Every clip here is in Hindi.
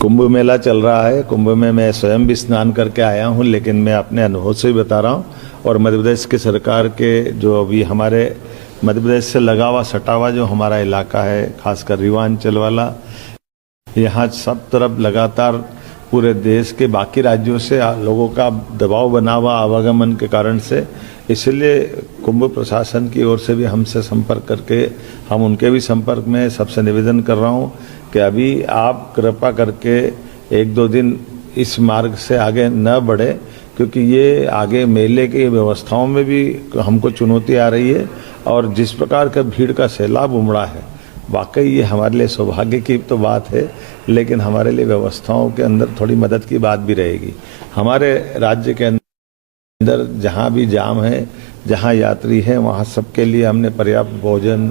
कुंभ मेला चल रहा है। कुंभ में मैं स्वयं भी स्नान करके आया हूं, लेकिन मैं अपने अनुभव से ही बता रहा हूं। और मध्य प्रदेश की सरकार के जो अभी हमारे मध्य प्रदेश से लगा हुआ सटा हुआ जो हमारा इलाका है, खासकर रीवांचल वाला, यहाँ सब तरफ लगातार पूरे देश के बाकी राज्यों से लोगों का दबाव बना हुआ आवागमन के कारण से, इसलिए कुंभ प्रशासन की ओर से भी हमसे संपर्क करके हम उनके भी संपर्क में सबसे निवेदन कर रहा हूँ कि अभी आप कृपा करके एक दो दिन इस मार्ग से आगे न बढ़े, क्योंकि ये आगे मेले की व्यवस्थाओं में भी हमको चुनौती आ रही है। और जिस प्रकार का भीड़ का सैलाब उमड़ा है, वाकई ये हमारे लिए सौभाग्य की तो बात है, लेकिन हमारे लिए व्यवस्थाओं के अंदर थोड़ी मदद की बात भी रहेगी। हमारे राज्य के अंदर जहाँ भी जाम है, जहाँ यात्री है, वहाँ सबके लिए हमने पर्याप्त भोजन,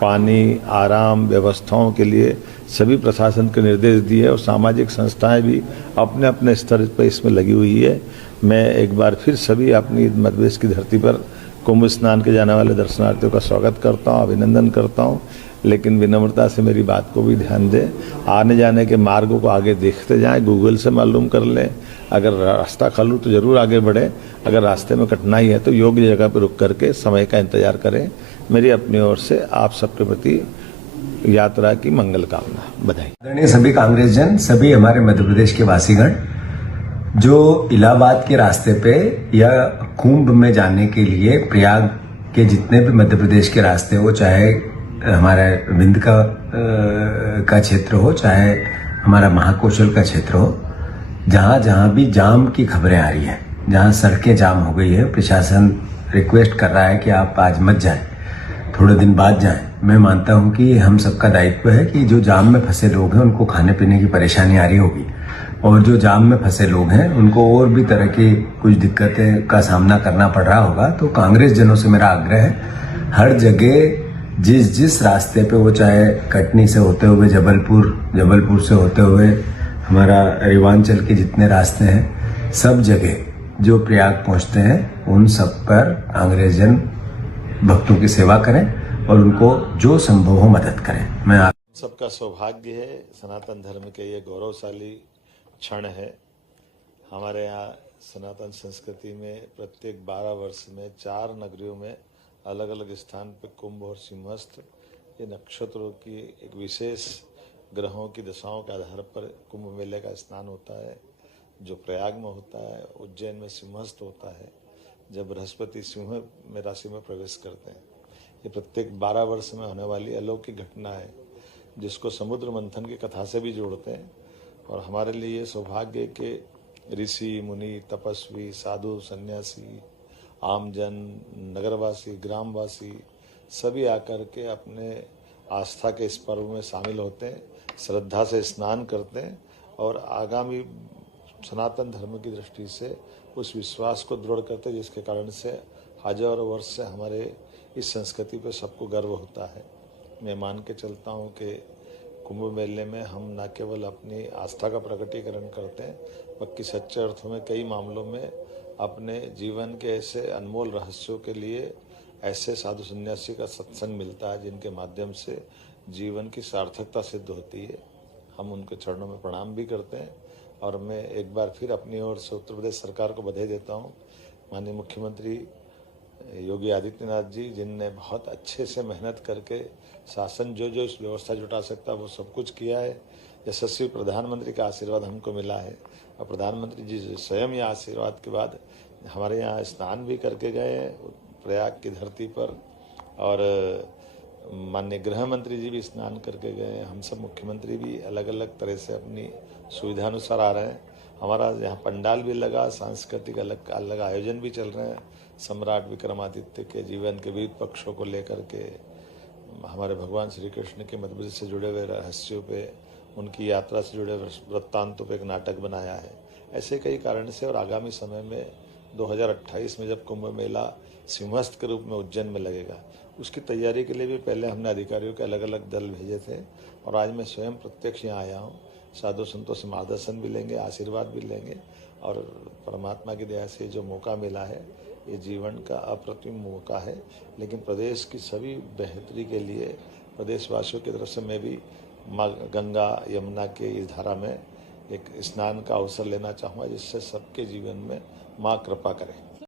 पानी, आराम व्यवस्थाओं के लिए सभी प्रशासन के निर्देश दिए और सामाजिक संस्थाएं भी अपने अपने स्तर पर इसमें लगी हुई है। मैं एक बार फिर सभी अपनी मध्य प्रदेश की धरती पर कुंभ स्नान के जाने वाले दर्शनार्थियों का स्वागत करता हूँ, अभिनंदन करता हूँ, लेकिन विनम्रता से मेरी बात को भी ध्यान दें। आने जाने के मार्गों को आगे देखते जाएं, गूगल से मालूम कर लें। अगर रास्ता खाली तो जरूर आगे बढ़े, अगर रास्ते में कठिनाई है तो योग्य जगह पर रुक करके समय का इंतजार करें। मेरी अपनी ओर से आप सबके प्रति यात्रा की मंगल कामना, बधाई। आदरणीय सभी कांग्रेस जन, सभी हमारे मध्य प्रदेश के वासीगण जो इलाहाबाद के रास्ते पे या कुंभ में जाने के लिए प्रयाग के जितने भी मध्य प्रदेश के रास्ते हो, चाहे हमारा विंध्य का क्षेत्र हो, चाहे हमारा महाकौशल का क्षेत्र हो, जहां जहां भी जाम की खबरें आ रही है, जहां सड़कें जाम हो गई है, प्रशासन रिक्वेस्ट कर रहा है कि आप आज मत जाएं, थोड़े दिन बाद जाएं। मैं मानता हूं कि हम सबका दायित्व है कि जो जाम में फंसे लोग हैं उनको खाने पीने की परेशानी आ रही होगी, और जो जाम में फंसे लोग हैं उनको और भी तरह की कुछ दिक्कतें का सामना करना पड़ रहा होगा। तो कांग्रेस जनों से मेरा आग्रह है, हर जगह जिस रास्ते पे वो, चाहे कटनी से होते हुए जबलपुर से होते हुए हमारा रीवांचल के जितने रास्ते हैं, सब जगह जो प्रयाग पहुंचते हैं उन सब पर कांग्रेस जन भक्तों की सेवा करें और उनको जो संभव हो मदद करें। मैं आप सबका सौभाग्य है, सनातन धर्म के ये गौरवशाली क्षण है। हमारे यहाँ सनातन संस्कृति में प्रत्येक 12 वर्ष में 4 नगरियों में अलग अलग स्थान पर कुंभ और सिंहस्थ, ये नक्षत्रों की एक विशेष ग्रहों की दशाओं के आधार पर कुंभ मेले का स्नान होता है, जो प्रयाग में होता है। उज्जैन में सिंहस्थ होता है, जब बृहस्पति सिंह में राशि में प्रवेश करते हैं। ये प्रत्येक 12 वर्ष में होने वाली अलौकिक घटना है, जिसको समुद्र मंथन की कथा से भी जोड़ते हैं। और हमारे लिए ये सौभाग्य के ऋषि मुनि, तपस्वी, साधु, सन्यासी, आमजन, नगरवासी, ग्रामवासी सभी आकर के अपने आस्था के इस पर्व में शामिल होते हैं, श्रद्धा से स्नान करते हैं और आगामी सनातन धर्म की दृष्टि से उस विश्वास को दृढ़ करते हैं, जिसके कारण से हजारों वर्ष से हमारे इस संस्कृति पर सबको गर्व होता है। मैं मान के चलता हूँ कि कुंभ मेले में हम न केवल अपनी आस्था का प्रकटीकरण करते हैं, बल्कि सच्चे अर्थों में कई मामलों में अपने जीवन के ऐसे अनमोल रहस्यों के लिए ऐसे साधु सन्यासी का सत्संग मिलता है, जिनके माध्यम से जीवन की सार्थकता सिद्ध होती है। हम उनके चरणों में प्रणाम भी करते हैं। और मैं एक बार फिर अपनी ओर से उत्तर प्रदेश सरकार को बधाई देता हूँ। माननीय मुख्यमंत्री योगी आदित्यनाथ जी, जिनने बहुत अच्छे से मेहनत करके शासन जो इस व्यवस्था जुटा सकता वो सब कुछ किया है। यशस्वी प्रधानमंत्री का आशीर्वाद हमको मिला है, और प्रधानमंत्री जी स्वयं ये आशीर्वाद के बाद हमारे यहाँ स्नान भी करके गए प्रयाग की धरती पर, और माननीय गृह मंत्री जी भी स्नान करके गए। हम सब मुख्यमंत्री भी अलग अलग तरह से अपनी सुविधानुसार आ रहे हैं। हमारा यहाँ पंडाल भी लगा, सांस्कृतिक अलग अलग आयोजन भी चल रहे हैं। सम्राट विक्रमादित्य के जीवन के विविध पक्षों को लेकर के, हमारे भगवान श्री कृष्ण के मध्य प्रदेश से जुड़े हुए रहस्यों पे, उनकी यात्रा से जुड़े वृत्तांतों पे एक नाटक बनाया है। ऐसे कई कारण से, और आगामी समय में 2028 में जब कुंभ मेला सिंहस्थ के रूप में उज्जैन में लगेगा, उसकी तैयारी के लिए भी पहले हमने अधिकारियों के अलग अलग दल भेजे थे, और आज मैं स्वयं प्रत्यक्ष यहाँ आया हूँ। साधु संतों से मार्गदर्शन भी लेंगे, आशीर्वाद भी लेंगे, और परमात्मा की दया से जो मौका मिला है, ये जीवन का अप्रतिम मौका है। लेकिन प्रदेश की सभी बेहतरी के लिए प्रदेशवासियों की तरफ से मैं भी माँ गंगा यमुना के इस धारा में एक स्नान का अवसर लेना चाहूँगा, जिससे सबके जीवन में माँ कृपा करे।